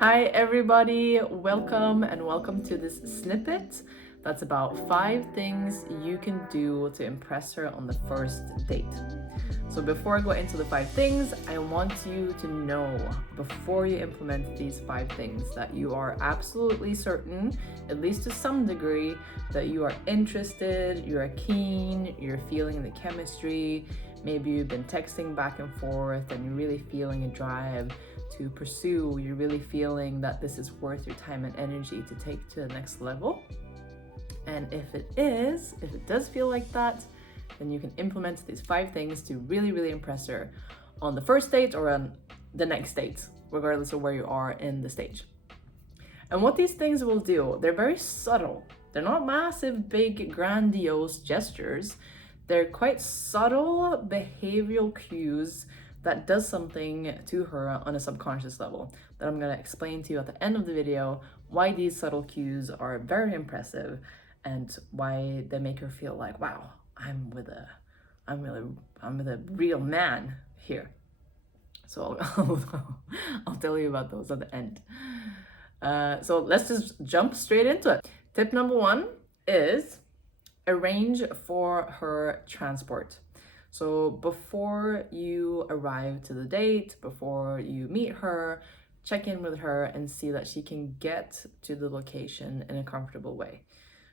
Hi everybody, welcome to this snippet that's about 5 things you can do to impress her on the first date. So before I go into the 5 things, I want you to know before you implement these 5 things that you are absolutely certain, at least to some degree, that you are interested, you are keen, you're feeling the chemistry. Maybe you've been texting back and forth and you're really feeling a drive to pursue, you're really feeling that this is worth your time and energy to take to the next level. And if it does feel like that, then you can implement these 5 things to really impress her on the first date or on the next date, regardless of where you are in the stage. And what these things will do, they're very subtle. They're not massive, big, grandiose gestures. They're quite subtle behavioral cues that does something to her on a subconscious level that I'm going to explain to you at the end of the video why these subtle cues are very impressive and why they make her feel like, wow, I'm with a real man here. So I'll tell you about those at the end. So let's just jump straight into it. Tip number 1 is arrange for her transport. So before you arrive to the date, before you meet her, check in with her and see that she can get to the location in a comfortable way.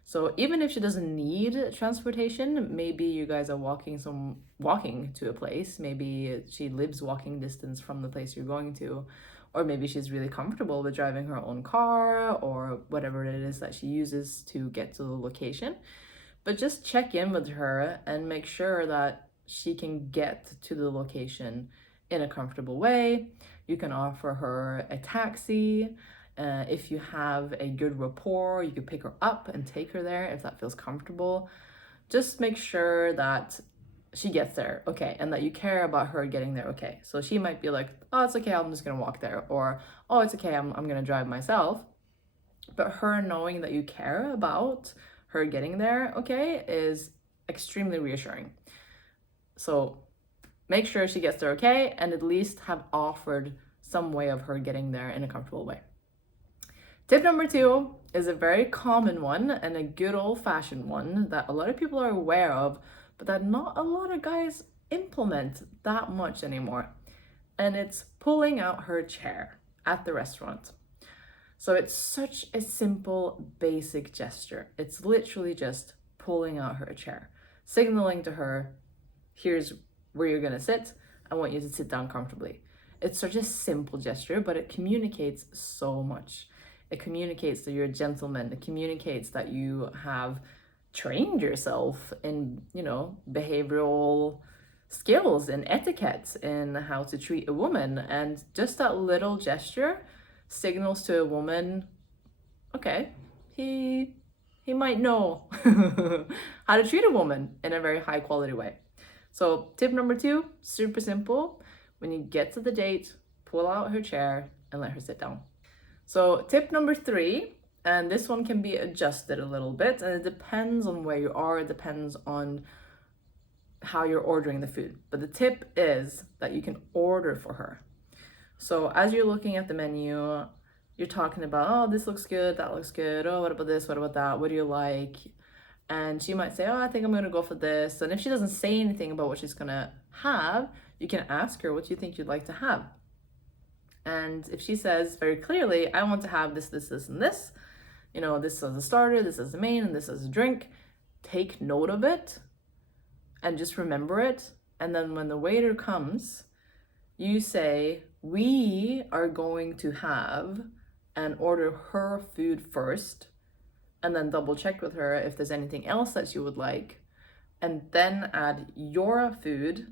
So even if she doesn't need transportation, maybe you guys are walking to a place, maybe she lives walking distance from the place you're going to, or maybe she's really comfortable with driving her own car or whatever it is that she uses to get to the location. But just check in with her and make sure that she can get to the location in a comfortable way. You can offer her a taxi. If you have a good rapport, you can pick her up and take her there if that feels comfortable. Just make sure that she gets there, okay, and that you care about her getting there, okay. So she might be like, oh, it's okay, I'm just gonna walk there, or oh, it's okay, I'm gonna drive myself. But her knowing that you care about her getting there, okay, is extremely reassuring. So make sure she gets there okay, and at least have offered some way of her getting there in a comfortable way. Tip number 2 is a very common one and a good old-fashioned one that a lot of people are aware of, but that not a lot of guys implement that much anymore. And it's pulling out her chair at the restaurant. So it's such a simple, basic gesture. It's literally just pulling out her chair, signaling to her, here's where you're gonna sit. I want you to sit down comfortably. It's such a simple gesture, but it communicates so much. It communicates that you're a gentleman. It communicates that you have trained yourself in, behavioral skills and etiquette in how to treat a woman. And just that little gesture signals to a woman, okay, he might know how to treat a woman in a very high quality way. So tip number 2, super simple. When you get to the date, pull out her chair and let her sit down. So tip number 3, and this one can be adjusted a little bit, and it depends on where you are, it depends on how you're ordering the food. But the tip is that you can order for her. So as you're looking at the menu, you're talking about, oh, this looks good, that looks good, oh, what about this, what about that, what do you like? And she might say, oh, I think I'm gonna go for this. And if she doesn't say anything about what she's gonna have, you can ask her, what do you think you'd like to have? And if she says very clearly, I want to have this, this, this, and this, this as a starter, this as a main, and this as a drink, take note of it and just remember it. And then when the waiter comes, you say, we are going to have, and order her food first, and then double check with her if there's anything else that she would like, and then add your food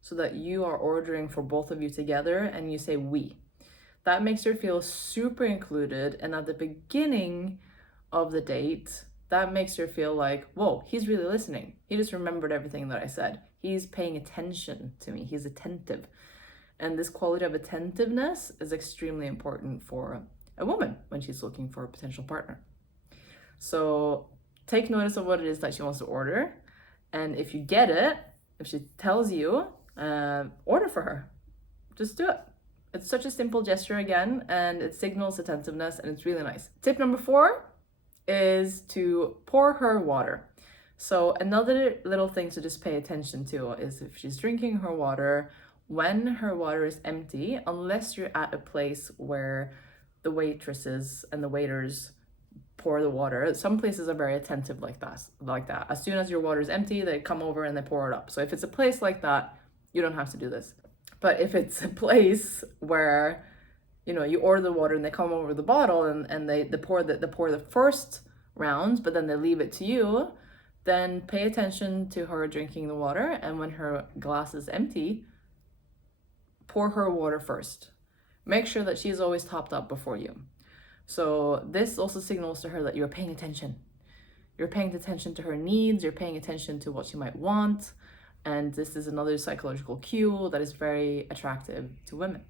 so that you are ordering for both of you together, and you say we. That makes her feel super included, and at the beginning of the date, that makes her feel like, whoa, he's really listening. He just remembered everything that I said. He's paying attention to me. He's attentive. And this quality of attentiveness is extremely important for a woman when she's looking for a potential partner. So take notice of what it is that she wants to order. And if you get it, if she tells you, order for her. Just do it. It's such a simple gesture again, and it signals attentiveness, and it's really nice. Tip number 4 is to pour her water. So another little thing to just pay attention to is if she's drinking her water, when her water is empty, unless you're at a place where the waitresses and the waiters pour the water. Some places are very attentive like that. As soon as your water is empty, they come over and they pour it up. So if it's a place like that, you don't have to do this. But if it's a place where, you know, you order the water and they come over the bottle and they pour the first round, but then they leave it to you, then pay attention to her drinking the water, and when her glass is empty, pour her water first. Make sure that she's always topped up before you. So this also signals to her that you're paying attention. You're paying attention to her needs, you're paying attention to what she might want, and this is another psychological cue that is very attractive to women.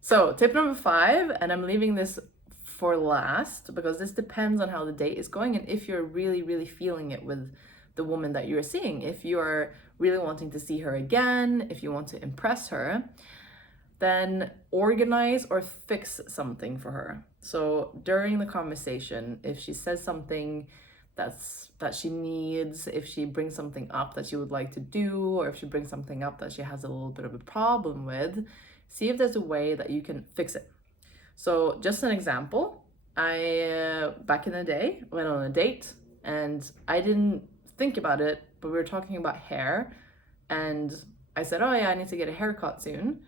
So tip number 5, and I'm leaving this for last because this depends on how the date is going and if you're really, really feeling it with the woman that you're seeing. If you are really wanting to see her again, if you want to impress her, then organize or fix something for her. So during the conversation, if she says something that she needs, if she brings something up that she would like to do, or if she brings something up that she has a little bit of a problem with, see if there's a way that you can fix it. So just an example, I back in the day went on a date and I didn't think about it, but we were talking about hair and I said, oh yeah, I need to get a haircut soon.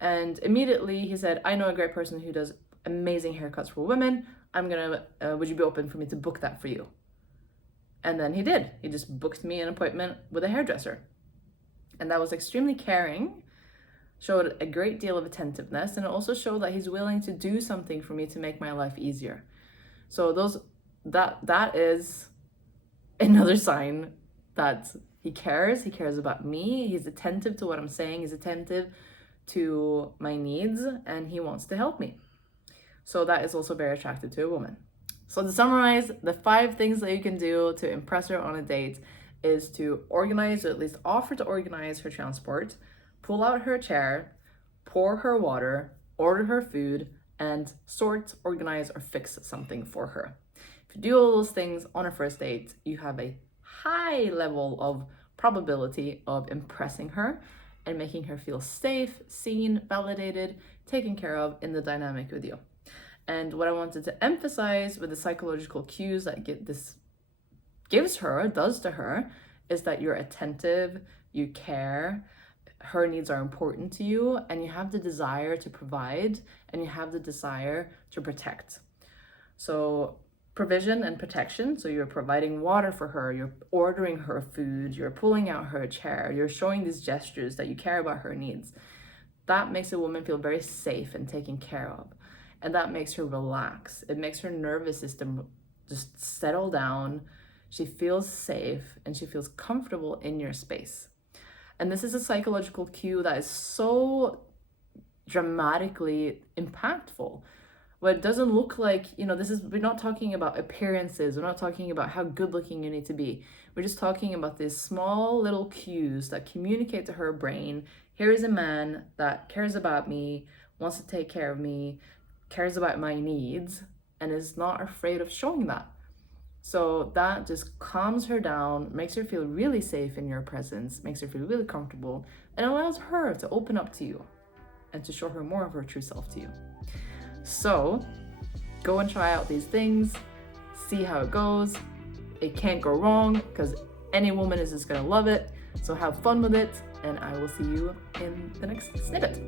And immediately he said, I know a great person who does amazing haircuts for women. Would you be open for me to book that for you? And then he did. He just booked me an appointment with a hairdresser. And that was extremely caring, showed a great deal of attentiveness, and it also showed that he's willing to do something for me to make my life easier. So that is another sign that he cares about me, he's attentive to what I'm saying, he's attentive to my needs, and he wants to help me. So that is also very attractive to a woman. So to summarize, the 5 things that you can do to impress her on a date is to organize, or at least offer to organize her transport, pull out her chair, pour her water, order her food, and sort, organize, or fix something for her. If you do all those things on a first date, you have a high level of probability of impressing her and making her feel safe, seen, validated, taken care of in the dynamic with you. And what I wanted to emphasize with the psychological cues that this does to her, is that you're attentive, you care, her needs are important to you, and you have the desire to provide, and you have the desire to protect. So provision and protection, so you're providing water for her, you're ordering her food, you're pulling out her chair, you're showing these gestures that you care about her needs. That makes a woman feel very safe and taken care of. And that makes her relax. It makes her nervous system just settle down. She feels safe and she feels comfortable in your space. And this is a psychological cue that is so dramatically impactful. Where it doesn't look like, we're not talking about appearances. We're not talking about how good looking you need to be. We're just talking about these small little cues that communicate to her brain. Here is a man that cares about me, wants to take care of me, cares about my needs, and is not afraid of showing that. So that just calms her down, makes her feel really safe in your presence, makes her feel really comfortable, and allows her to open up to you and to show her more of her true self to you. So go and try out these things, see how it goes. It can't go wrong because any woman is just gonna love it. So have fun with it, and I will see you in the next snippet.